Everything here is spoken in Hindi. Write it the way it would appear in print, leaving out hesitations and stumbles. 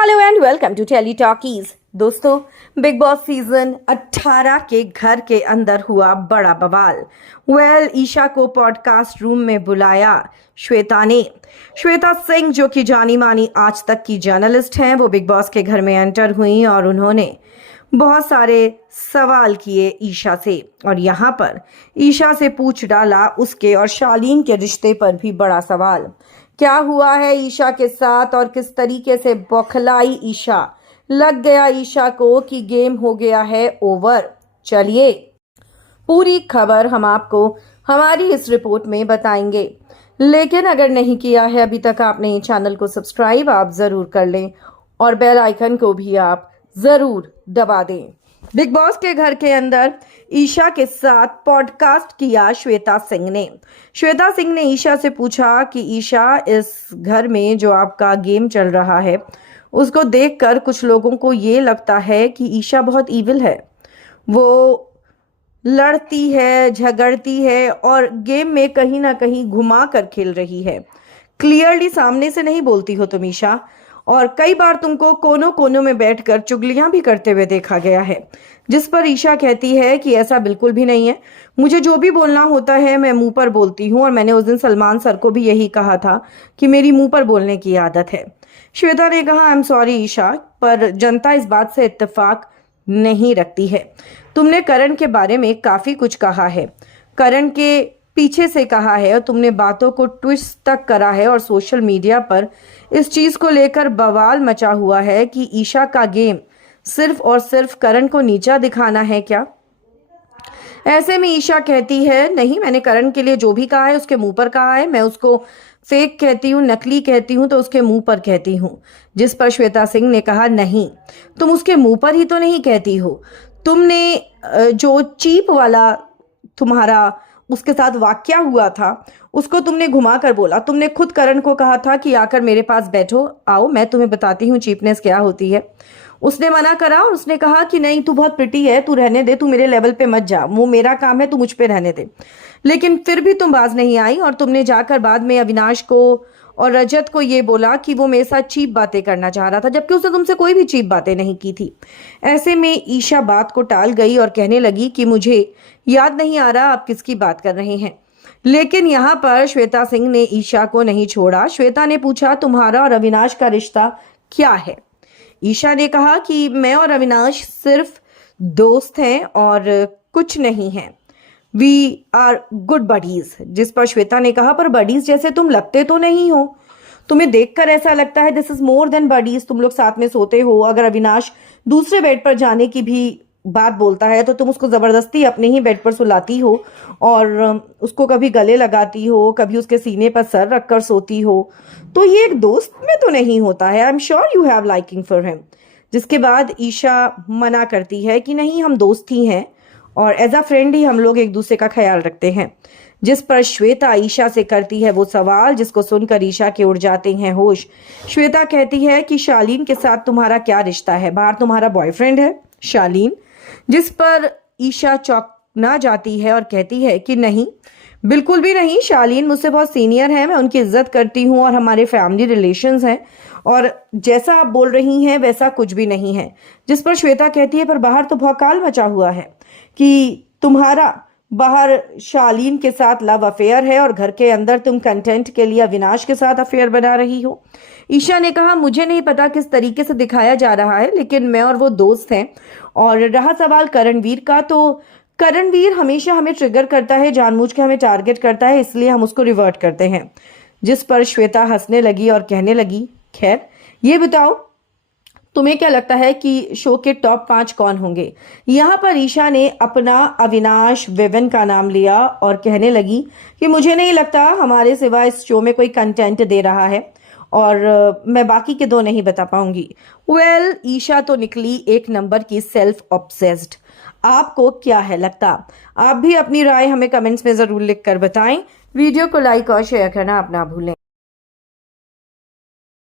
Hello and welcome to tele talkies. दोस्तों, बिग बॉस सीजन 18 के घर के अंदर हुआ बड़ा बवाल। ईशा को पॉडकास्ट रूम में बुलाया श्वेता ने। श्वेता सिंह, जो कि जानी मानी आज तक की जर्नलिस्ट हैं, वो बिग बॉस के घर में एंटर हुई और उन्होंने बहुत सारे सवाल किए ईशा से। और यहाँ पर ईशा से पूछ डाला उसके और शालीन के रिश्ते पर भी बड़ा सवाल। क्या हुआ है ईशा के साथ और किस तरीके से बौखलाई ईशा। लग गया ईशा को कि गेम हो गया है ओवर। चलिए, पूरी खबर हम आपको हमारी इस रिपोर्ट में बताएंगे। लेकिन अगर नहीं किया है अभी तक आपने चैनल को सब्सक्राइब, आप जरूर कर लें और बेल आइकन को भी आप जरूर दबा दें। बिग बॉस के घर के अंदर ईशा के साथ पॉडकास्ट किया श्वेता सिंह ने। श्वेता सिंह ने ईशा से पूछा कि ईशा, इस घर में जो आपका गेम चल रहा है उसको देखकर कुछ लोगों को ये लगता है कि ईशा बहुत इविल है। वो लड़ती है, झगड़ती है और गेम में कहीं ना कहीं घुमा कर खेल रही है। क्लियरली सामने से नहीं बोलती हो तुम ईशा, और कई बार तुमको कोनों कोनों में बैठकर चुगलियां भी करते हुए देखा गया है। जिस पर ईशा कहती है कि ऐसा बिल्कुल भी नहीं है, मुझे जो भी बोलना होता है मैं मुंह पर बोलती हूँ, और मैंने उस दिन सलमान सर को भी यही कहा था कि मेरी मुंह पर बोलने की आदत है। श्वेता ने कहा, आई एम सॉरी ईशा, पर जनता इस बात से इत्तेफाक नहीं रखती है। तुमने करण के बारे में काफी कुछ कहा है, करण के पीछे से कहा है, और तुमने बातों को ट्विस्ट तक करा है, और सोशल मीडिया पर इस चीज को लेकर बवाल मचा हुआ है कि ईशा का गेम सिर्फ और सिर्फ करण को नीचा दिखाना है क्या। ऐसे में ईशा कहती है, नहीं, मैंने करण के लिए जो भी कहा है उसके मुंह पर कहा है। मैं उसको फेक कहती हूँ, नकली कहती हूँ तो उसके मुंह पर कहती हूँ। जिस पर श्वेता सिंह ने कहा, नहीं, तुम उसके मुंह पर ही तो नहीं कहती हो। तुमने जो चीप वाला तुम्हारा उसके साथ वाकया हुआ था उसको तुमने घुमा कर बोला। तुमने खुद करण को कहा था कि आकर मेरे पास बैठो, आओ मैं तुम्हें बताती हूँ चीपनेस क्या होती है। उसने मना करा और उसने कहा कि नहीं, तू बहुत प्रिटी है, तू रहने दे, तू मेरे लेवल पे मत जा, वो मेरा काम है, तू मुझ पे रहने दे। लेकिन फिर भी तुम बाज नहीं आई, और तुमने जाकर बाद में अविनाश को और रजत को ये बोला कि वो मेरे साथ चीप बातें करना चाह रहा था, जबकि उसने तुमसे कोई भी चीप बातें नहीं की थी। ऐसे में ईशा बात को टाल गई और कहने लगी कि मुझे याद नहीं आ रहा आप किसकी बात कर रहे हैं। लेकिन यहाँ पर श्वेता सिंह ने ईशा को नहीं छोड़ा। श्वेता ने पूछा, तुम्हारा और अविनाश का रिश्ता क्या है। ईशा ने कहा कि मैं और अविनाश सिर्फ दोस्त हैं और कुछ नहीं है, वी आर गुड बडीज। जिस पर श्वेता ने कहा, पर बडीज जैसे तुम लगते तो नहीं हो, तुम्हें देखकर ऐसा लगता है this is more than buddies. तुम लोग साथ में सोते हो, अगर अविनाश दूसरे बेड पर जाने की भी बात बोलता है तो तुम उसको जबरदस्ती अपने ही बेड पर सुलाती हो और उसको कभी गले लगाती हो, कभी उसके सीने पर सर रखकर सोती हो। तो ये एक दोस्त में तो नहीं होता है। I am sure you have liking for him. जिसके बाद ईशा मना करती है कि नहीं, हम दोस्त ही हैं और एज अ फ्रेंड ही हम लोग एक दूसरे का ख्याल रखते हैं। जिस पर श्वेता ईशा से करती है वो सवाल जिसको सुनकर ईशा के उड़ जाते हैं होश। श्वेता कहती है कि शालीन के साथ तुम्हारा क्या रिश्ता है, बाहर तुम्हारा बॉयफ्रेंड है शालीन। जिस पर ईशा चौंकना जाती है और कहती है कि नहीं, बिल्कुल भी नहीं, शालीन मुझसे बहुत सीनियर है, मैं उनकी इज्जत करती हूँ और हमारे फैमिली रिलेशंस हैं, और जैसा आप बोल रही हैं वैसा कुछ भी नहीं है। जिस पर श्वेता कहती है, पर बाहर तो भौकाल मचा हुआ है कि तुम्हारा बाहर शालीन के साथ लव अफेयर है और घर के अंदर तुम कंटेंट के लिए अविनाश के साथ अफेयर बना रही हो। ईशा ने कहा, मुझे नहीं पता किस तरीके से दिखाया जा रहा है, लेकिन मैं और वो दोस्त हैं। और रहा सवाल करणवीर का, तो करणवीर हमेशा हमें ट्रिगर करता है, जानबूझ के हमें टारगेट करता है, इसलिए हम उसको रिवर्ट करते हैं। जिस पर श्वेता हंसने लगी और कहने लगी, खैर ये बताओ तुम्हें क्या लगता है कि शो के टॉप 5 कौन होंगे। यहाँ पर ईशा ने अपना अविनाश विवन का नाम लिया और कहने लगी कि मुझे नहीं लगता हमारे सिवा इस शो में कोई कंटेंट दे रहा है, और मैं बाकी के 2 नहीं बता पाऊंगी। ईशा तो निकली एक नंबर की सेल्फ ऑब्सेस्ड। आपको क्या है लगता? आप भी अपनी राय हमें कमेंट्स में जरूर लिख कर बताएं। वीडियो को लाइक और शेयर करना आप ना भूलें।